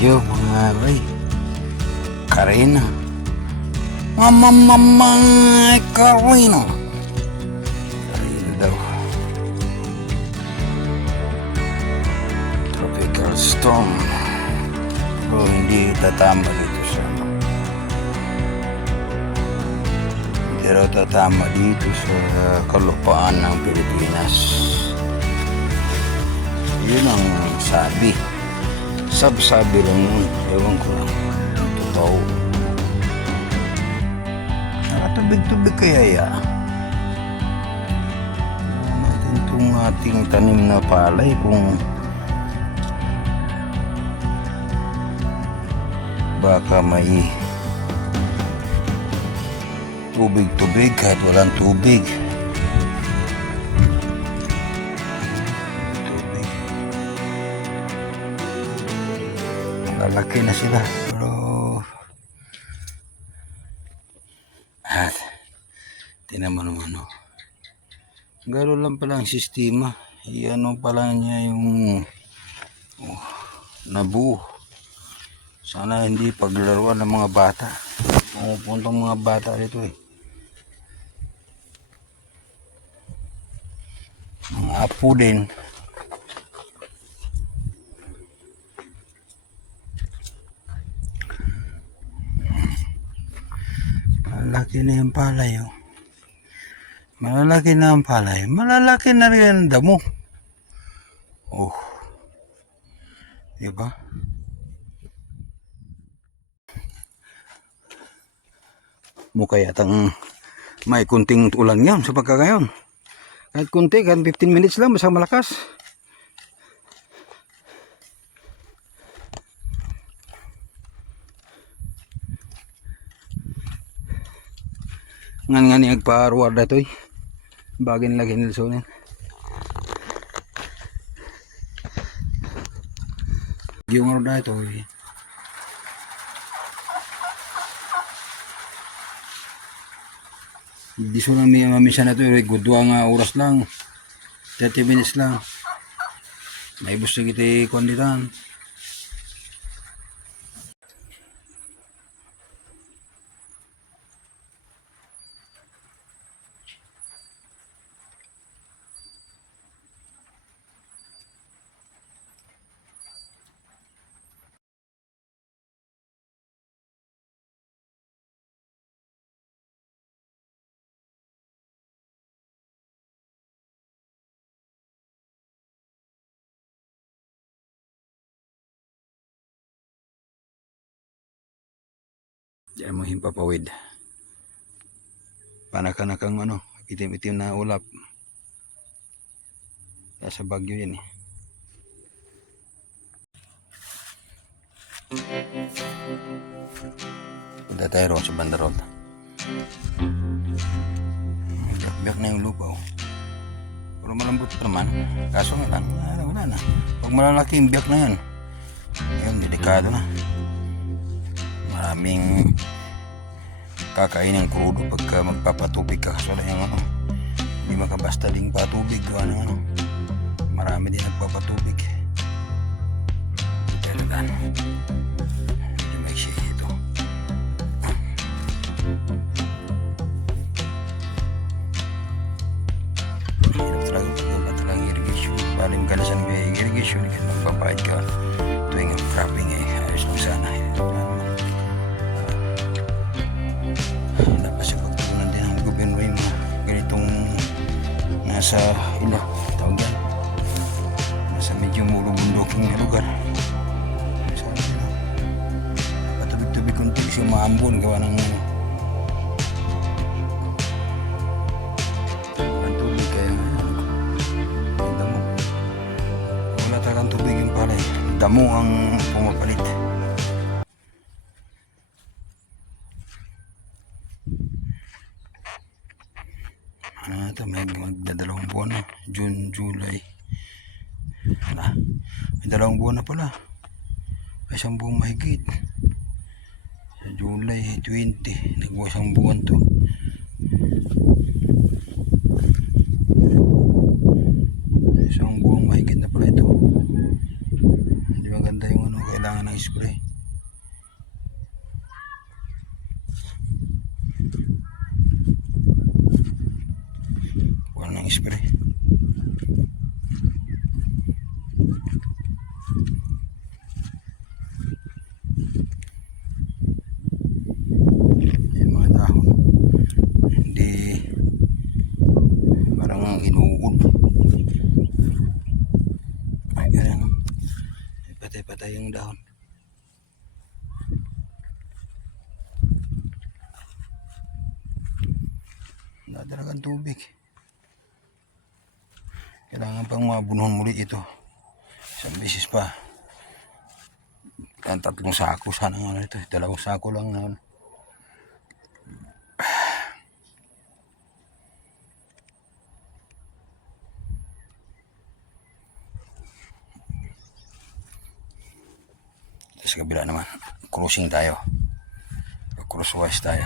Bagyo, mga bay. Karina. Mama, mama, Karina. Karina daw. Tropical storm. Pero hindi tatama dito sa ano. Hindi raw tatama dito sa kalupaan ng Pilipinas. Yun ang sabi. Sabi-sabi lang yun. Ewan ko lang. Totoo. Nakatubig-tubig kaya ya. Natin itong ating tanim na palay kung baka may tubig-tubig kahit walang. Tubig. Lalaki na sila. Pero... At... Tinan mo naman, no? Gano'n lang pala ang sistema. Iano pala niya yung... Oh, nabuo. Sana hindi paglaruan ng mga bata. Pumupuntang mga bata rito eh. Mga apo din. Malaki na yung palay oh. Malalaki na ang palay. Malalaki na rin ang damo. Oh. Diba? Mukha yatang may kunting ulan ngayon sa pagkagayon. Kahit kunti, kahit 15 minutes lang, basta malakas. Ngan nga ni agparuar na ito eh. Bagin lagi nilsonin. Yung ano ito eh. Di so lang may mamisa na ito eh. Gudwa nga oras lang. 30 minutes lang. May gusto kita konditan. Diyan mo himpapawid. Panakanakang ano, itim-itim na ulap. Kaya sa bagyo yan eh. Punta tayo roon sa bandarol. Biyak na yung lupa oh. Pero malambot naman. Kaso nga lang, wala, na. Pag malalaki yung biyak na yan, yun, delikado na maraming kakain ng krudo pagka magpapatubig ka. Kaso yung ano hindi makabasta ding patubig ano ano. Marami din nagpapatubig. Pero dan medyo may ito. Hirap talaga pag wala talagang irrigation. Baling ka na sa irrigation kasi magpapahid ka. Tuwing ang cropping eh ayos lang sana nasa ila tawag yan? Nasa medyo muro bundoking na lugar. Sabi nila patubig-tubig kunti kasi maambon gawa ng ano na ito, may magdadalawang buwan na. June, July. Na, may dalawang buwan na pala. May isang buwan mahigit. Sa July 20, nagbuwa isang buwan to. Isang buwang mahigit na pala ito. Hindi maganda yung ano, kailangan ng spray. Wala ng spray. Yung mga dahon. Hindi parang inuul. Ay, ganun. Ay, Patay-patay yung dahon. Nadalagang tubig. Kailangan pang mabunuhan muli ito. Isang beses pa. Kaya tatlong sako sana nga ano ito. Dalawang sako lang na ano. Sa kabila naman, crossing tayo. Crosswise tayo.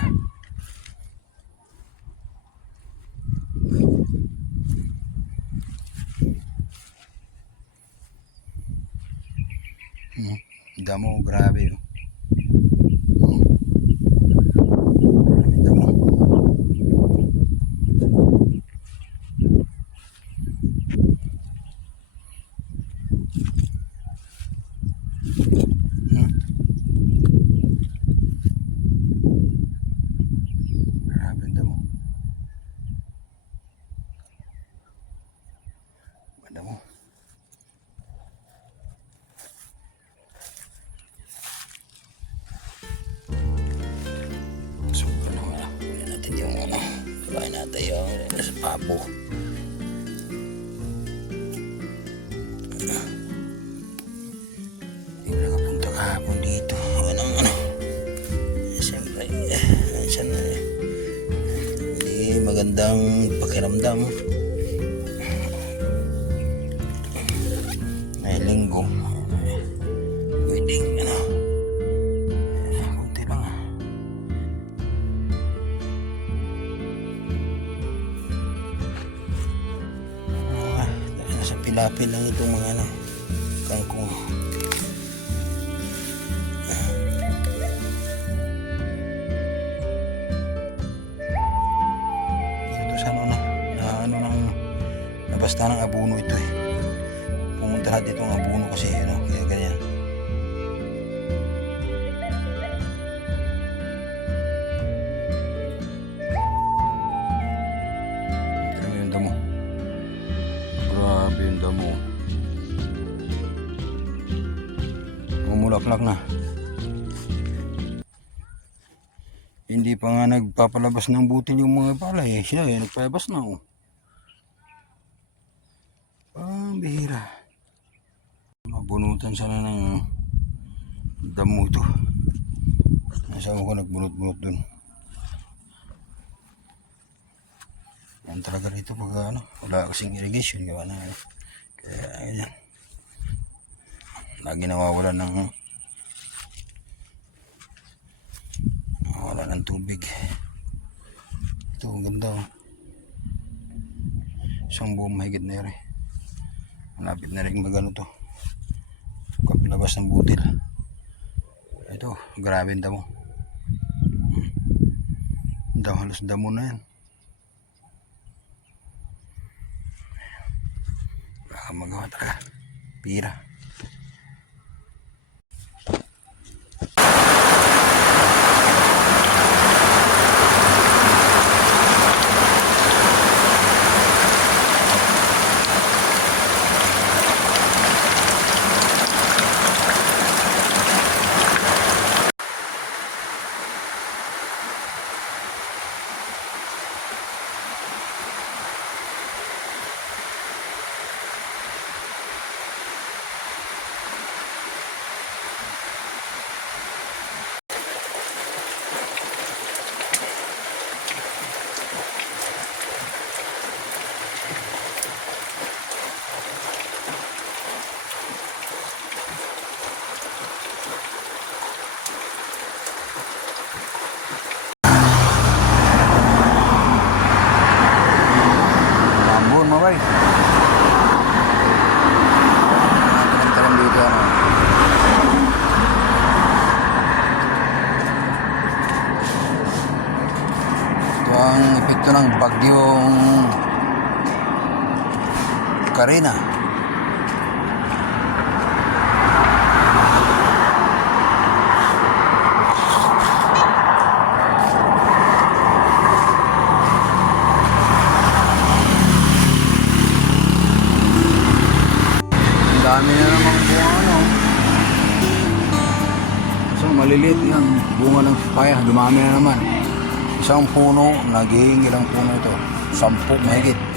Hmm, Damo, grabe. oh. Grabe damo. Hmm. Grabe ang damo. Damo. So, ano nga, kunin natin yung ano, kunin natin yung nasa pabo. Hindi ko nakapunta kahapon dito. Ano, ano. Siyempre, eh, saan na eh. Hindi magandang pakiramdam. Ay, linggo. Pilapil lang itong mga ano, kangkong. Ito sa ano na, na ano nang nabasta ng abuno ito eh. Pumunta lahat itong abuno kasi ano, kaya ganyan. Grabe yung damo. Umulaklak na. Hindi pa nga nagpapalabas ng butil yung mga palay. Siya eh, nagpalabas na oh. Ah, bihira. Mabunutan sana ng damo ito. Asawa ko nagbunot-bunot dun. Yan talaga rito pag ano, wala kasing irrigation gawa na. ano. Kaya ganyan. Lagi nawawalan ng wala ng tubig. Ito, ang ganda oh. Isang buong mahigit na yun eh. Malapit na rin magano to. Kapilabas ng butil. Ito, grabe ang damo. Hmm. Daw halos damo na yan. Magawa talaga. Pira. Karina. Ang dami na naman bunga, ano. So, maliliit yan. Bunga ng papaya. Dumami na naman. Isang puno, naging ilang puno ito? Sampu, mahigit.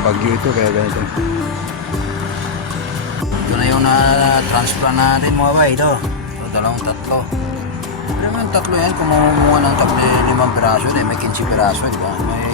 Bagyo ito, kaya ganito. Ito na yung na-transplant natin mga bay, ito. Ito, dalawang tatlo. Alam mo yung tatlo yan, kung mamumunga ng tatlo, limang piraso, eh, may 15 piraso, di ba? May